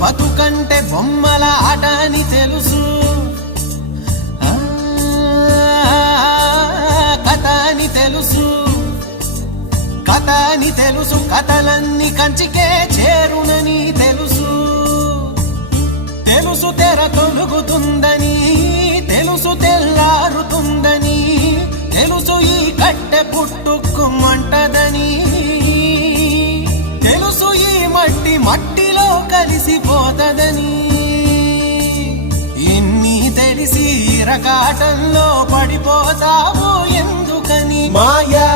బతుకంటే బొమ్మల ఆట అని తెలుసు, కథ అని తెలుసు, కథ అని తెలుసు, కథలన్నీ కంచికే చేరునని తెలుసు, తెలుసు తెర తొలుగుతుందని, తెలుసు తెల్లారుతుందని, తెలుసు ఈ కట్టె పుట్టుకుమంటదని, తెలుసు ఈ మట్టి మట్టిలో కలిసిపోతదని, ఇన్ని తెలిసి ఇరకాటంలో పడిపోతావు ఎందుకని మాయా